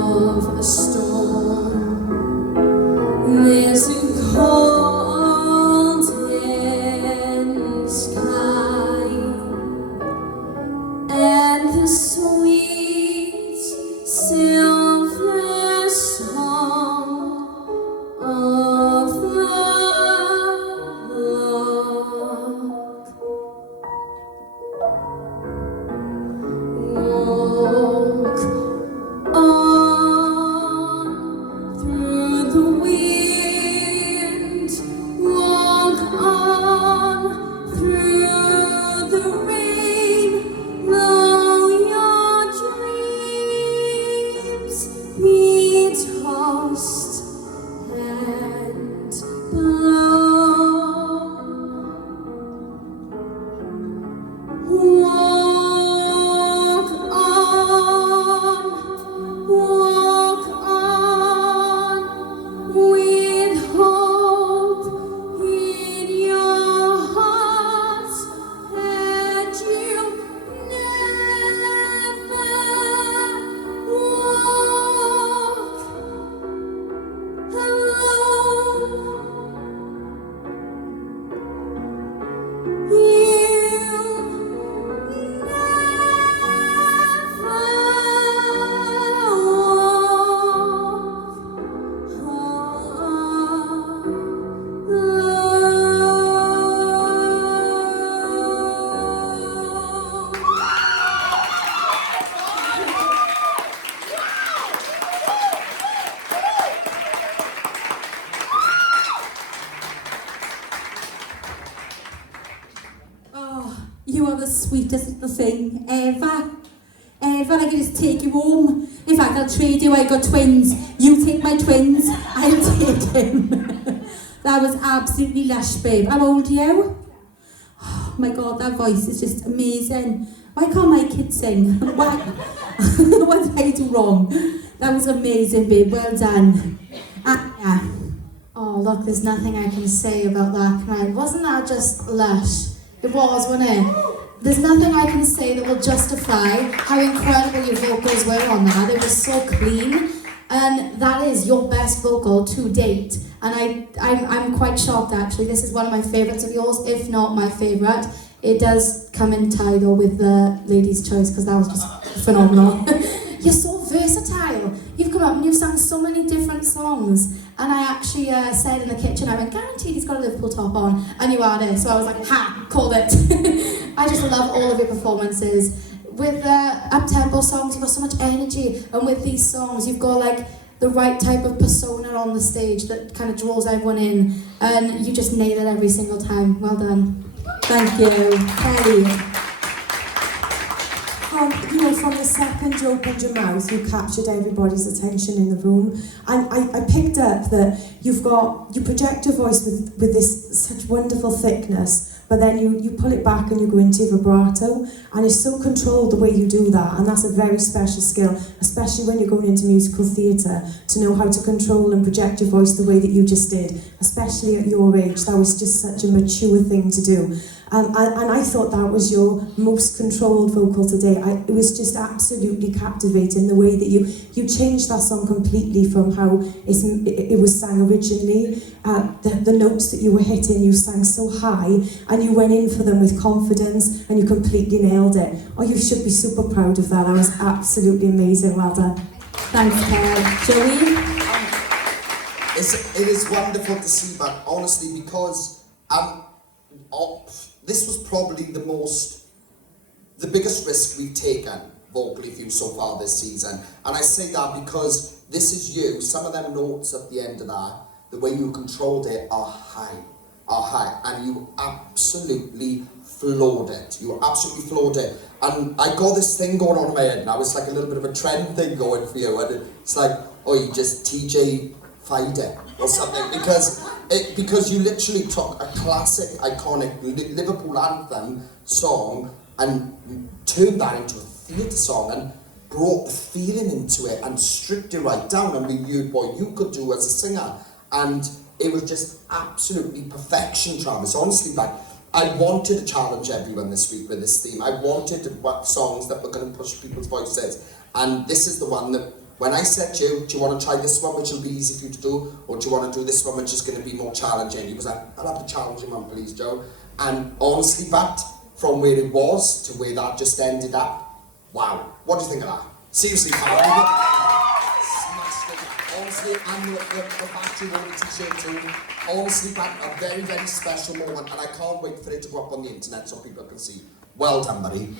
of a storm. There's a golden sky and the sweet silver song of the lark. Walk on through the wind, walk on through the rain, though your dreams be tossed and blown. Walk on with hope in your heart that you never walk alone. You You are the sweetest little thing ever. Ever. I can just take you home. In fact, I'll trade you. I got twins. You take my twins. I'll take him. That was absolutely lush, babe. How old are you? Oh my God, that voice is just amazing. Why can't my kid sing? What did I do wrong? That was amazing, babe. Well done. Yeah. Oh, look, there's nothing I can say about that, can I? Wasn't that just lush? It was, wasn't it? There's nothing I can say that will justify how incredible your vocals were on that. It was so clean, and that is your best vocal to date. And I'm quite shocked, actually. This is one of my favourites of yours, if not my favourite. It does come in tie, though, with the Lady's Choice, because that was just phenomenal. You're so versatile. You've come up and you've sung so many different songs. And I actually said in the kitchen, I went, guaranteed he's got a Liverpool top on. And you had it. So I was like, ha, called it. I just love all of your performances. With up-tempo songs, you've got so much energy. And with these songs, you've got like the right type of persona on the stage that kind of draws everyone in. And you just nail it every single time. Well done. Thank you. Kelly. From the second you opened your mouth, you captured everybody's attention in the room. And I picked up that you project your voice with this such wonderful thickness, but then you pull it back and you go into vibrato, and it's so controlled the way you do that, and that's a very special skill, especially when you're going into musical theatre, to know how to control and project your voice the way that you just did, especially at your age. That was just such a mature thing to do. And I thought that was your most controlled vocal today. It was just absolutely captivating, the way that you changed that song completely from how it was sang originally. The notes that you were hitting, you sang so high, and you went in for them with confidence, and you completely nailed it. Oh, you should be super proud of that. That was absolutely amazing. Well done. Thanks, Claire. Joey? It is wonderful to see, but honestly, because this was probably the biggest risk we've taken vocally for you so far this season. And I say that because this is you. Some of them notes at the end of that, the way you controlled it are high, and you absolutely floored it. You absolutely floored it. And I got this thing going on in my head now. It's like a little bit of a trend thing going for you, and it's like, oh, you just TJ Fide or something, because you literally took a classic, iconic Liverpool anthem song and turned that into a theatre song and brought the feeling into it and stripped it right down and reviewed what you could do as a singer. And it was just absolutely perfection, Travis. Honestly, like, I wanted to challenge everyone this week with this theme. I wanted songs that were going to push people's voices. And this is the one that When I said to you, do you want to try this one, which will be easy for you to do, or do you want to do this one, which is going to be more challenging? He was like, I'll have the challenging one, please, Joe. And honestly, Pat, from where it was to where that just ended up, wow. What do you think of that? Seriously, Pat. Smashed it. Honestly, and the fact you wore the t-shirt too. Honestly, Pat, a very, very special moment, and I can't wait for it to go up on the internet so people can see. Well done, buddy.